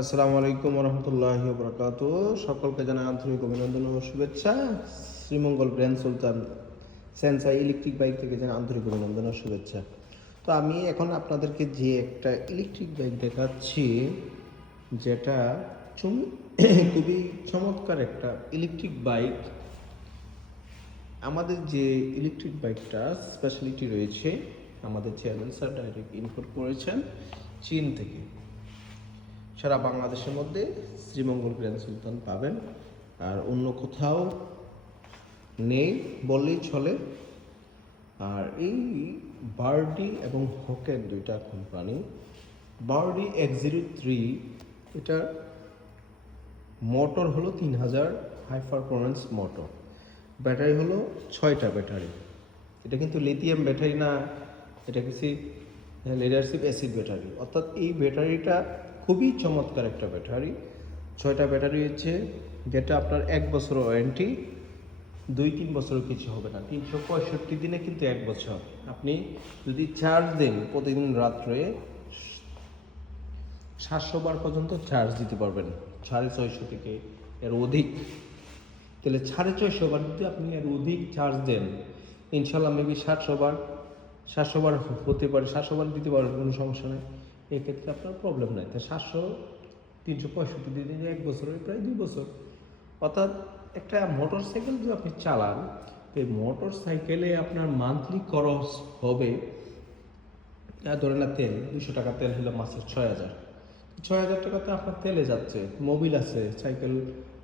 আসসালামু আলাইকুম রহমতুল্লাহি বরকাতু। সকলকে জানাই আন্তরিক অভিনন্দন ও শুভেচ্ছা। শ্রীমঙ্গল ব্র্যান্ড সুলতান সেন্সাই ইলেকট্রিক বাইক থেকে জানাই আন্তরিক অভিনন্দন ও শুভেচ্ছা। তো আমি এখন আপনাদেরকে যে একটা ইলেকট্রিক বাইক দেখাচ্ছি, যেটা খুবই চমৎকার একটা ইলেকট্রিক বাইক। আমাদের যে ইলেকট্রিক বাইকটা স্পেশালিটি রয়েছে, আমাদের চেয়ারম্যান স্যার ডাইরেক্ট ইম্পোর্ট করেছেন চীন থেকে। সারা বাংলাদেশের মধ্যে শ্রীমঙ্গল গ্র্যান্ড সুলতান পাবেন, আর অন্য কোথাও নেই বললেই চলে। আর এই বার্ডি এবং হকেন দুইটা কোম্পানি, বার্ডি X03, এটার মোটর হলো 3000 হাই পারফরমেন্স মোটর, ব্যাটারি হলো 6টা ব্যাটারি। এটা কিন্তু লিথিয়াম ব্যাটারি না, এটা কিছু লিডারশিপ অ্যাসিড ব্যাটারি। অর্থাৎ এই ব্যাটারিটা খুবই চমৎকার একটা ব্যাটারি। 6টা ব্যাটারি হচ্ছে, যেটা আপনার 1 বছর ওয়ারেন্টি, 2-3 বছরও কিছু হবে না। 365 দিনে কিন্তু 1 বছর। আপনি যদি চার্জ দেন প্রতিদিন রাত্রে 700 বার পর্যন্ত চার্জ দিতে পারবেন, 650 থেকে এর অধিক। তাহলে 650 বার যদি আপনি এর অধিক চার্জ দেন, ইনশাল্লাহ মেবি 700 বার হতে পারে, 700 বার দিতে পারবেন, কোনো সমস্যা নেই। এক্ষেত্রে আপনার প্রবলেম নাই। তাই 365 দিনে 1 বছরের প্রায় 2 বছর। অর্থাৎ একটা মোটর সাইকেল যদি আপনি চালান, এই মোটর সাইকেলে আপনার মান্থলি খরচ হবে, ধরে না তেল 200 টাকা তেল হলে মাসে 6000 টাকাতে আপনার তেলে যাচ্ছে। মোবিল আছে, সাইকেল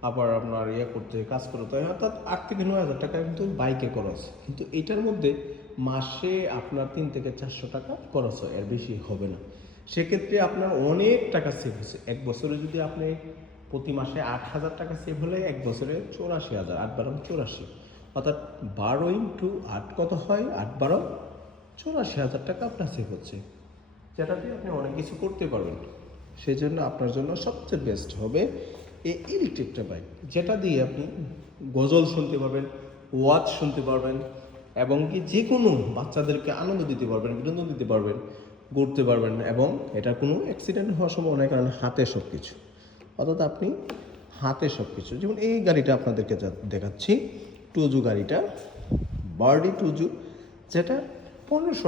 আবার আপনার করতে কাজ করতে হয়, অর্থাৎ 8 থেকে 9000 টাকা কিন্তু বাইকে খরচ। কিন্তু এটার মধ্যে মাসে আপনার 3 থেকে 400 টাকা খরচ হয়, এর বেশি হবে না। সেক্ষেত্রে আপনার অনেক টাকা সেভ হচ্ছে। 1 বছরে যদি আপনি প্রতি মাসে 8000 টাকা সেভ হলে 1 বছরে 84,000, 8-12-84, অর্থাৎ 12 × 8 কত হয়? 8-12 84,000 টাকা আপনার সেভ হচ্ছে, যেটা দিয়ে আপনি অনেক কিছু করতে পারবেন। সেই জন্য আপনার জন্য সবচেয়ে বেস্ট হবে এই ইলেকট্রিকটা বাইক, যেটা দিয়ে আপনি গজল শুনতে পারবেন, ওয়াজ শুনতে পারবেন, এবং কি যে কোনো বাচ্চাদেরকে আনন্দ দিতে পারবেন, বিনোদন দিতে পারবেন, ঘুরতে পারবেন। এবং এটা কোনো অ্যাক্সিডেন্ট হওয়ার সম্ভাবনা নেই, কারণ হাতে সব কিছু। অর্থাৎ আপনি হাতে সব কিছু, যেমন এই গাড়িটা আপনাদেরকে দেখাচ্ছি, টুজু গাড়িটা, বার্ডি টুজু, যেটা 1500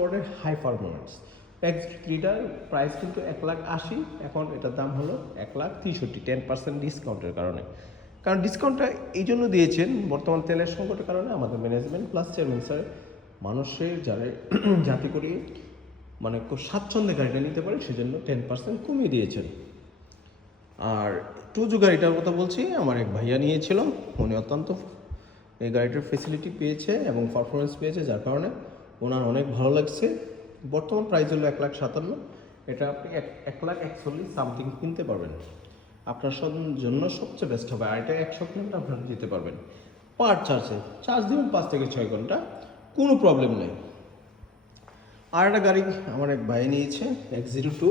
ওয়াটের হাই পারফরমেন্স। X3টার প্রাইস কিন্তু 1,80,000, এখন এটার দাম হলো 1,63,000, 10% ডিসকাউন্টের কারণে। কারণ ডিসকাউন্টটা এই জন্য দিয়েছেন, বর্তমান তেলের সংকটের কারণে আমাদের ম্যানেজমেন্ট প্লাস চেয়ারম্যান স্যার মানুষের যাতে করে মানে খুব স্বাচ্ছন্দ্যে গাড়িটা নিতে পারে, সেজন্য 10% কমিয়ে দিয়েছেন। আর টুজু গাড়িটার কথা বলছি, আমার এক ভাইয়া নিয়েছিল, উনি অত্যন্ত এই গাড়িটার ফেসিলিটি পেয়েছে এবং পারফরমেন্স পেয়েছে, যার কারণে ওনার অনেক ভালো লাগছে। বর্তমান প্রাইস হলো 1,57,000, এটা আপনি 1,41,000 সামথিং কিনতে পারবেন। আপনার জন্য সবচেয়ে বেস্ট হবে। আর এটা 100 কিলোমিটার আপনারা যেতে পারবেন পার চার্জ দেবেন 5 থেকে 6 ঘন্টা, কোনো প্রবলেম নেই। আর একটা গাড়ি আমার এক ভাই নিয়েছে, X02,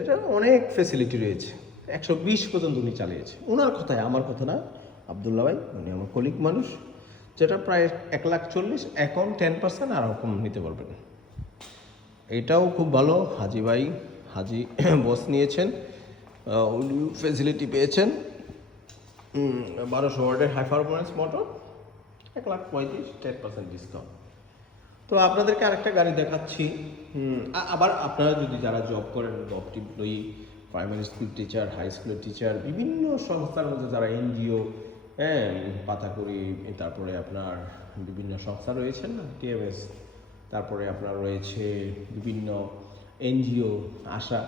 এটা অনেক ফেসিলিটি রয়েছে, 120 পর্যন্ত উনি চালিয়েছে। ওনার কথায়, আমার কথা না, আবদুল্লা ভাই, উনি আমার কলিগ মানুষ, যেটা প্রায় 1,40,000, এখন 10% আরও কম নিতে পারবেন। এটাও খুব ভালো, হাজি বস নিয়েছেন, ফেসিলিটি পেয়েছেন, 1200 ওয়াটের হাই পারফরমেন্স মোটর, 1,35,000, 10% ডিসকাউন্ট। তো আপনাদেরকে আরেকটা গাড়ি দেখাচ্ছি। আবার আপনারা যদি যারা জব করেন, job employee, primary school teacher, high স্কুলের টিচার, বিভিন্ন সংস্থার মধ্যে যারা এনজিও, পাতাকুড়ি, তারপরে আপনার বিভিন্ন সংস্থা রয়েছেন না, TMS, তারপরে আপনার রয়েছে বিভিন্ন এনজিও, আশা,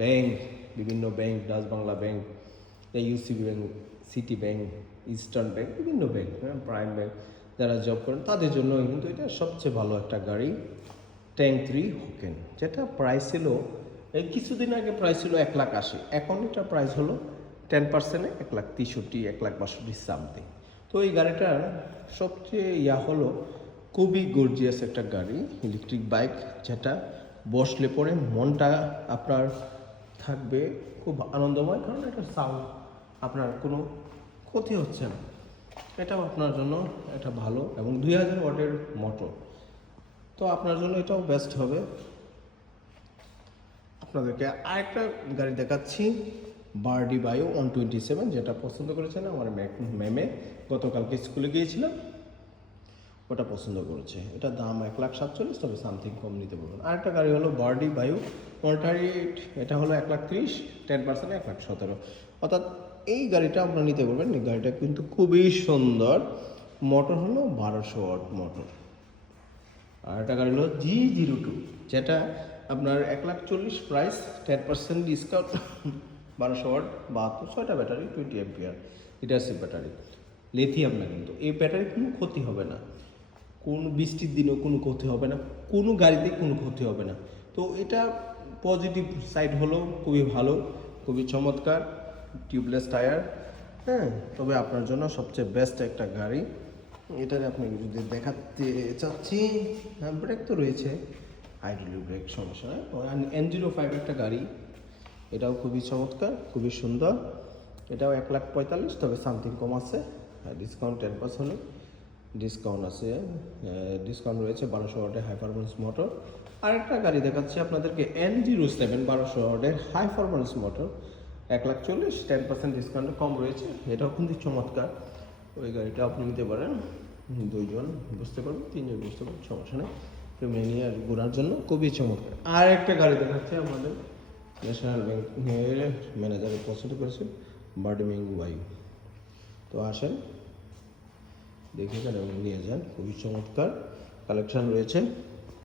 ব্যাংক, বিভিন্ন bank, Dutch Bangla bank, UCB bank, city bank, eastern bank, বিভিন্ন ব্যাংক, প্রাইম ব্যাংক, যারা জব করেন তাদের জন্য কিন্তু এটা সবচেয়ে ভালো একটা গাড়ি, ট্যাঙ্ক 3 হকেন, যেটা প্রাইস ছিল এই কিছুদিন আগে প্রাইস ছিল 1,80,000, এখন এটা প্রাইস হলো 10%-এ 1,63,000, 1,62,000 সামথিং। তো এই গাড়িটার সবচেয়ে হলো খুবই গর্জিয়াস একটা গাড়ি, ইলেকট্রিক বাইক, যেটা বসলে পরে মনটা আপনার থাকবে খুব আনন্দময়, কারণ এটা সাউন্ড আপনার কোনো ক্ষতি হচ্ছে না। এটাও আপনার জন্য এটা ভালো, এবং 2000 ওয়াটের মোটর, তো আপনার জন্য এটাও বেস্ট হবে। আপনাদেরকে আরেকটা গাড়ি দেখাচ্ছি, বার্ডি বায়ো 127, যেটা পছন্দ করেছেন আমার ম্যামে। গতকালকে স্কুলে গিয়েছিলাম, ওটা পছন্দ করেছে। এটার দাম 1,47,000, তবে সামথিং কম নিতে পারবেন। আরেকটা গাড়ি হলো বার্ডি বায়ো 138, এটা হলো 1,30,000, 10% 1,17,000। অর্থাৎ এই গাড়িটা আপনারা নিতে পারবেন। এই গাড়িটা কিন্তু খুবই সুন্দর। মোটর হলো 1200 ওয়াট মোটর। আর একটা গাড়ি হলো G02, যেটা আপনার 1,40,000 প্রাইস, 10% ডিসকাউন্ট, 1200 ওয়াট, 6টা battery, 20 ampere, leadership battery, lithium না। কিন্তু এই ব্যাটারি কোনো ক্ষতি হবে না, কোনো বৃষ্টির দিনেও কোনো ক্ষতি হবে না, কোনো গাড়িতে কোনো ক্ষতি হবে না। তো এটা পজিটিভ সাইড হলো খুবই ভালো, খুবই চমৎকার। টিউবলেস টায়ার, হ্যাঁ। তবে আপনার জন্য সবচেয়ে বেস্ট একটা গাড়ি। এটার আপনি যদি দেখাতে চাচ্ছি, হ্যাঁ ব্রেক তো রয়েছে, হাইড্রোলিক ব্রেক, সমস্যা নয়। N05 একটা গাড়ি, এটাও খুবই চমৎকার, খুবই সুন্দর। এটাও 1,45,000, তবে সামথিং কম আছে, ডিসকাউন্ট 10% ডিসকাউন্ট আছে। ডিসকাউন্ট রয়েছে। 1200 ওয়াটের হাই পারফরমেন্স মোটর। আরেকটা গাড়ি দেখাচ্ছি আপনাদেরকে, N07, 1200 ওয়াটের হাই পারফরমেন্স মোটর, 1,40,000, 10% ডিসকাউন্ট কম রয়েছে। এটাও কিন্তু চমৎকার। ওই গাড়িটা আপনি নিতে পারেন, 2জন বুঝতে পারবেন, 3জন বুঝতে পারবেন, সমস্যা নেই। ফ্যামিলি নিয়ে আর ঘোরার জন্য খুবই চমৎকার। আর একটা গাড়ি দেখাচ্ছে আমাদের ন্যাশনাল ব্যাংকের ম্যানেজারে পছন্দ করেছে, বার্ডি বায়ো। তো আসেন, দেখে যান এবং নিয়ে যান, খুবই চমৎকার কালেকশন রয়েছে।